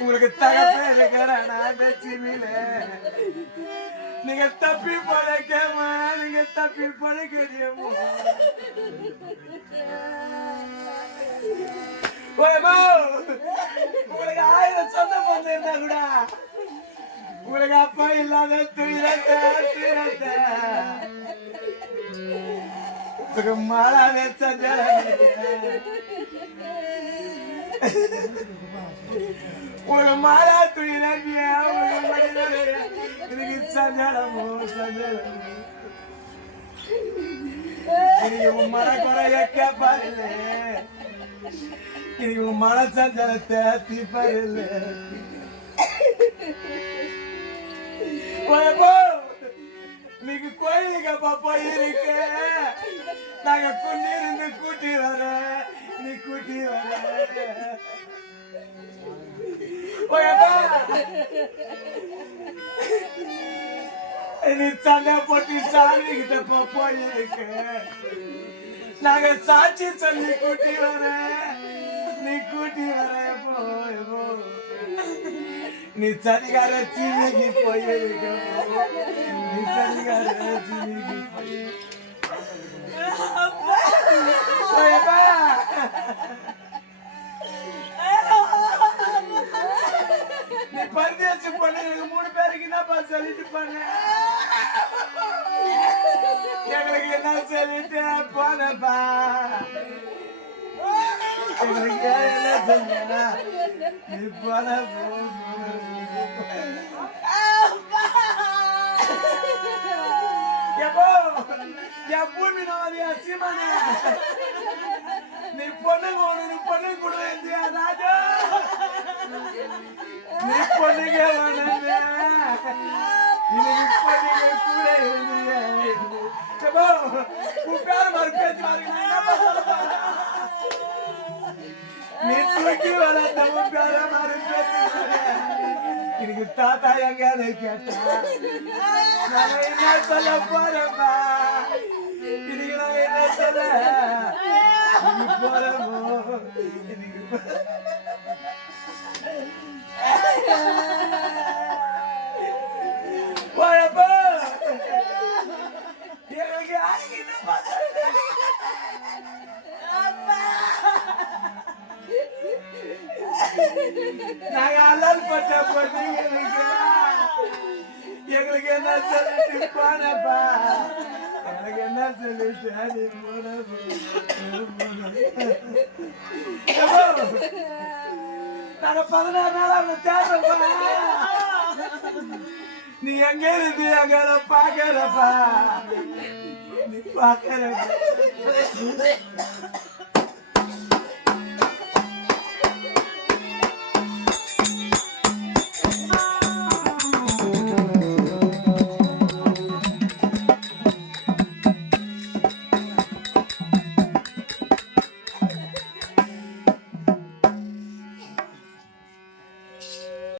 உங்களுக்கு இருக்கிறானா நீங்க தப்பி பழக்கமா? நீங்க தப்பி பழைக்கிறீமோ உங்களுக்கு ஆயிரம் சொந்தம் வந்திருந்தா கூட. உங்களுக்கு அப்பா இல்லாத துயரத்த துயரத்த. உங்களுக்கு மாலா வச்ச உங்களுக்கு மாலா துயரங்க உங்களுக்கு மனிதனே எனக்கு சஞ்சலமோ சஞ்சலமோ இன்னைக்கு உன் மன குறைய கேட்பாரில்ல இன்னைக்கு உன் மன சஞ்சலத்தை தீப்பாரில்ல போயப்போ நீங்க கோயிலுக்கு அப்பா போயிருக்க நாங்க குண்டிருந்து கூட்டி வர நீ சண்டை போட்டு சாமி கிட்ட போ போயிருக்க நாங்க சாட்சி சொல்லி கூட்டி வர நீ கூட்டி வர போய் போ நீ சரிகார சீனிக்கு போயிருக்க போ. நீ சரிகார சீனிக்கு போய் பரிதேசி பொண்ணு. எனக்கு மூணு பேருக்கு என்னப்பா சொல்லிட்டு பண்ண எங்களுக்கு என்ன சொல்லிட்டு போனப்பா எங்களுக்கு என்ன சொன்னா நீ போன போ, போ. எப்போ? என் பூமி நோதி அசிமனே நீ பொண்ணுங்க ஒண்ணு நீ பொண்ணுங்க கூட இருந்தியா ராஜா. பொண்ணுங்க இன்னைக்கு எனக்கு தாத்தா எங்கன்னு கேட்டா? நான் என்ன சொல்ல போறப்பா இன்னைக்கு நான் என்ன சொல்ல? இன்னைக்கு நாங்க அல்லால் பட்ட பொண்ணுங்களுக்கு எங்களுக்கு என்ன சொல்லிட்டு போனப்பா எனக்கு என்ன சொல்லிட்டு நீ போன நாங்க பதினாறு நாள் அவங்க தேடுறப்பா நீ எங்க இருந்து எங்க பாக்குறப்பா நீ பாக்குற